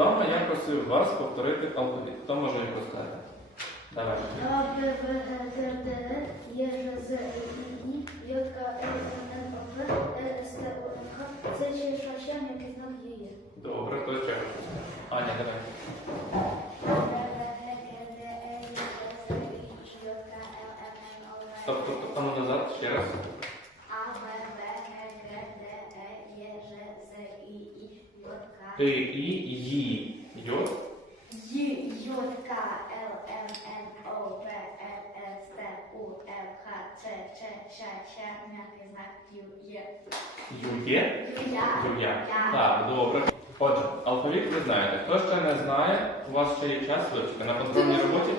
Вдома я просив вас повторити алфавіт. Хто може його розказати? Давай. А, Б, В, Г, Д, Е, Є, Ж, З, І, І, J, К, Л, М, Н, О, П, Е, С, Т, О, Н, Х. Це ще шаща, який знак є. Добре, хто ще? Аня, давай. Ти, і, ї. Йо. Й, J, К, Л, М, Н, О, П, Л, С, Т, У, Л, Х, Ч, Ч, Щ, Щ, м'який знак Ю, Є. Ює. Юля. Юя. Я. Так, добре. Отже, алфавіт ви знаєте. Хто ще не знає, у вас ще є час вивчити. На контрольній роботі.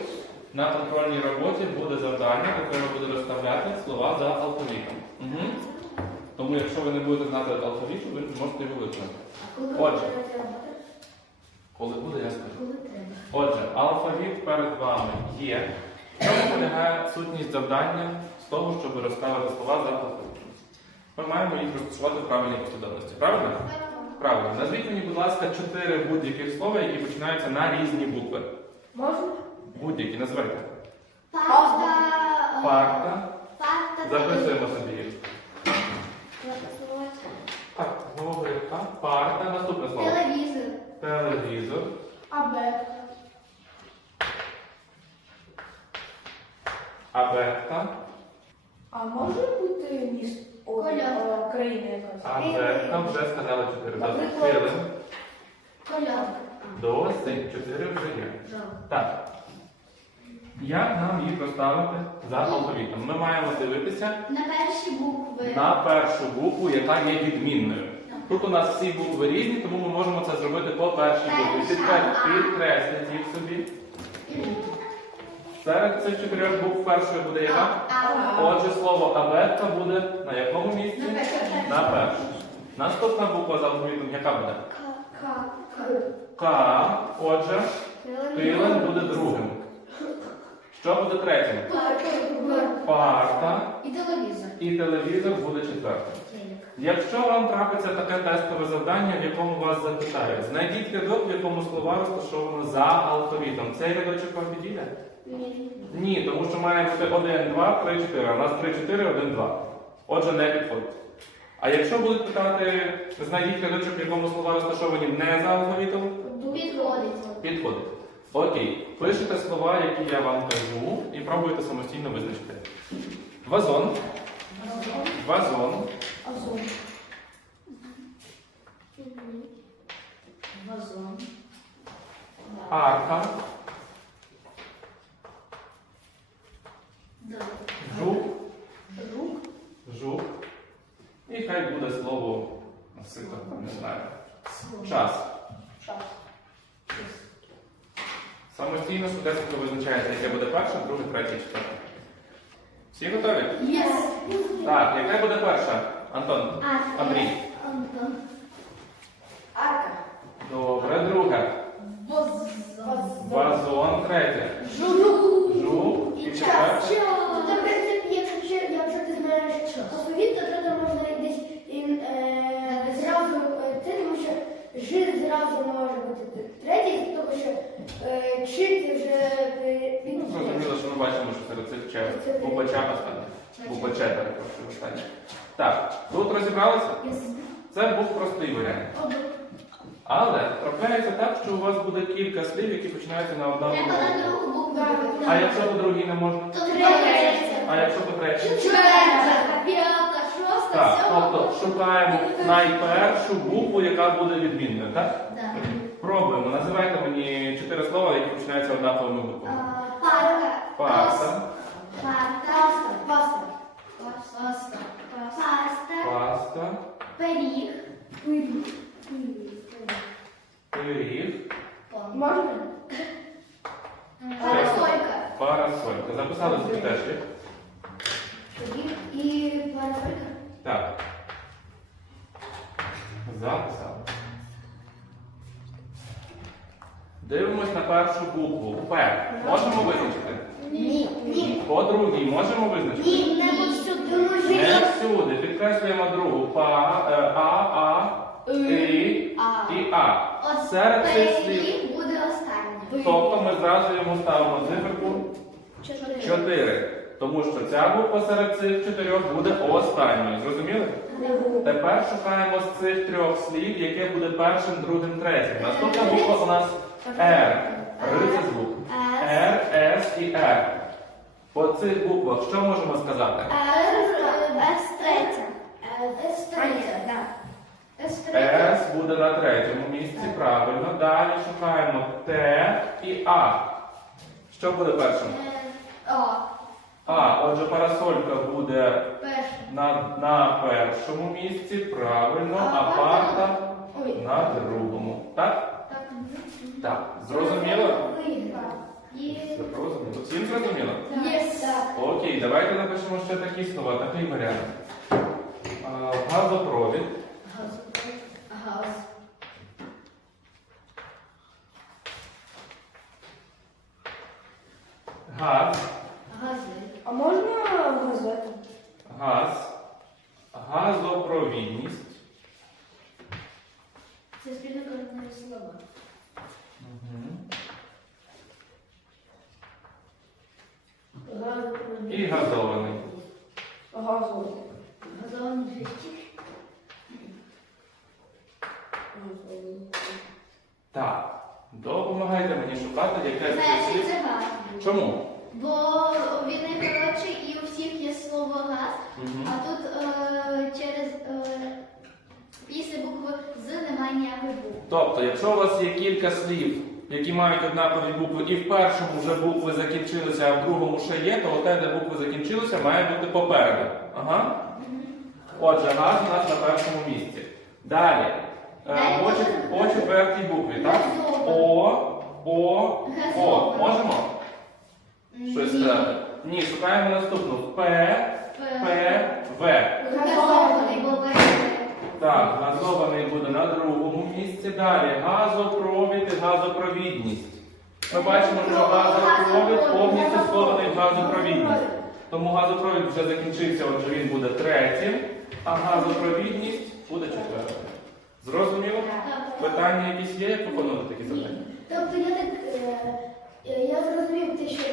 На контрольній роботі буде завдання, де треба буде розставляти слова за алфавітом. Угу. Тому якщо ви не будете знати алфавіт, ви можете його виконати. Отже. Коли буде, я скажу. Отже, алфавіт перед вами є. В чому полягає сутність завдання з того, щоб розставити слова за алфавітом? Ми маємо їх розташувати в правильній послідовності. Правильно? Правильно. Назвіть мені, будь ласка, чотири будь-яких слова, які починаються на різні букви. Можна? Будь-які назвайте. Паста. Парта. Паста. Записуємо собі їх. Так, говорика. Парта. Наступне слово. Телевізор. Телевізор. Абетка. Абетка. А може бути міст країни якась? Абетка. Вже сказали чотири. Досить. Наприклад. Колядка. Досить. Чотири вже є. Так. Як нам їх розставити за алфавітом? Ми маємо дивитися на першу букву, яка є відмінною. Тут у нас всі букви різні, тому ми можемо це зробити по першій букві. Підкре- Підкресліть їх собі. Серед цих чотирьох букв першою буде яка? Отже, слово абетка буде на якому місці? На першому. На першому. Наступна буква за алфавітом яка буде? К. Отже, килим буде другим. Що буде третім? Парта. І телевізор. І телевізор буде четвертим. Якщо вам трапиться таке тестове завдання, в якому вас запитають, знайдіть рядок, в якому слова розташовано за алфавітом. Цей рядочок вам підійде? Ні, тому що має бути 1, 2, 3, 4. У нас 3, 4, 1, 2. Отже, не підходить. А якщо будуть питати, знайдіть рядочок, в якому слова розташовані не за алфавітом, Підходить. підходить. Окей, пишете слова, які я вам кажу, і пробуйте самостійно визначити. Вазон, вазон, Озон. Вазон. арка, Да. жук, Рук. жук. І хай буде слово там, не знаю. Час. Час. Самостійно швидко визначаєте, яке буде перше, друге, третє, четверте. Всі готові? Єс. Так, яка буде перша? Антон. Андрій. Антон. Арка. Добре, друге. Воз. Вазон, третє. Жук. Жук. І четверте. Тобто, в принципі, якщо, якщо ти знаєш алфавіт, то треба можна десь ін, е, зразу е, це, тому що жир зразу може бути третій, тому що е, чи ти вже е, Ну, Зрозуміло, що ми бачимо, що серед цих черг. Ч остання. Буква Ч, перепрошую, остання. Так, тут розібралися? Це був простий варіант. Але трапляється так, що у вас буде кілька слів, які починаються на одному Треба на другу букву. А якщо по другій не можна? То третя. А якщо по третій? Четверта, п'ята, шоста, Так, сьома. тобто шукаємо найпершу букву, яка буде відмінною, так? Да. Можна? Парасолька. парасолька. Записали собі теж. є? І парасолька. Так. Записали. Дивимось на першу букву. П. Можемо визначити? Ні. Ні. По другій можемо визначити? Ні, не повсюди. Не всюди. Підкреслюємо другу. Па, е, а, а, і, А. і А. От Серед цих слів. буде останнє. Тобто ми зразу йому ставимо циферку Чотири. 4. Тому що ця буква серед цих чотирьох буде останньою. Зрозуміли? Тепер шукаємо з цих трьох слів, яке буде першим, другим, третім. Наступна буква у нас Р. Р це звук. Р, С і Р. По цих буквах що можемо сказати? С третя. С третя. С буде на третьому місці, правильно. Далі шукаємо Т і А. Що буде першим? О, А, отже, парасолька буде на, на першому місці, правильно, а парта на другому. Так? Так. Так. Зрозуміло? Зрозуміло. Всім зрозуміло? Окей, давайте напишемо ще такі слова, такий варіант. А, Газопровід, газ, Гази. А можна газету? газ, газопровідність. Це спільно коротне слова. І газований. Газовий. Газований. Газовий. Так. Допомагайте мені шукати яке з Перший це газ. Чому? Бо він найкоротший і у всіх є слово газ, Мгм. а тут е, через е, після букви з немає ніякої букви. Тобто, якщо у вас є кілька слів, які мають однакові букви, і в першому вже букви закінчилися, а в другому ще є, то те, де букви закінчилися, має бути попереду. Ага. Отже, газ у нас на першому місці. Далі. Е, Далі по, чет- по четвертій букві, так? О, О, О. Газована. Можемо щось Ні. сказати? Ні, шукаємо наступну. П, П. В. Газований, ви. Так, газований буде на другому місці. Далі газопровід і газопровідність. Ми бачимо, що газопровід повністю складений в газопровідність. Тому газопровід вже закінчився, отже він буде третім, а газопровідність буде четвертим. Зрозуміло? Питання якісь є, як виконувати такі завдання? Тобто я так е, я зрозумів те, що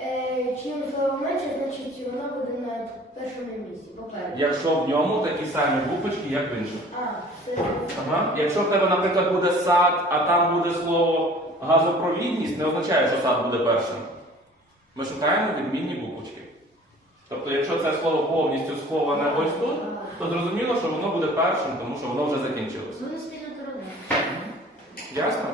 е, чим слово менше, значить воно буде на першому місці, попереду. Якщо в ньому такі самі буквочки, як в інших. А, це Ага. Якщо в тебе, наприклад, буде сад, а там буде слово газопровідність, не означає, що сад буде першим. Ми шукаємо відмінні буквочки. Тобто, якщо це слово повністю сховане ось тут, то зрозуміло, що воно буде першим, тому що воно вже закінчилося. Ясно?